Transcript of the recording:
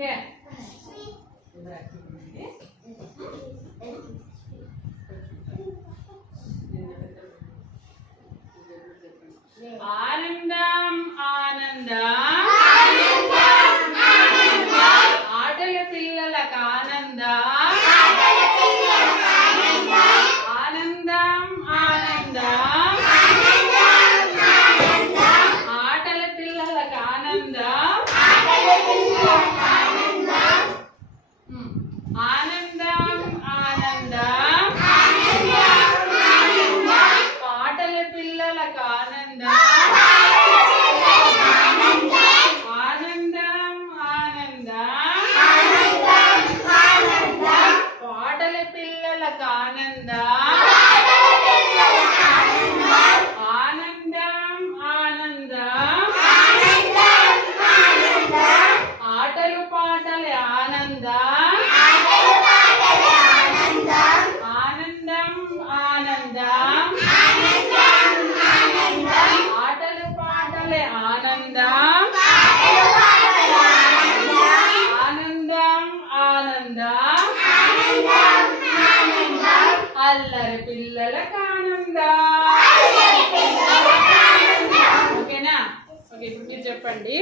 Okay ఆనందం ఆనందం ఆటల పిల్లలకు ఆనందం ఆనందం ఆనందం ఆటల పిల్లలకు ఆనందం ఆనందం ఆనందం పాటల పిల్లలకు ఆనందం ఆనందం ఆనందం పాటల పిల్లలకు ఆనందం ఆనందం ఆనందం ఆటలు పాటలు ఆనందం ఆనందం ఆనందం ఆటలు పాటలు ఆనందం ఆనందం ఆనందం అల్లరి పిల్లలకు ఆనందం. ఓకేనా? ఓకే, ఇప్పుడు మీరు చెప్పండి.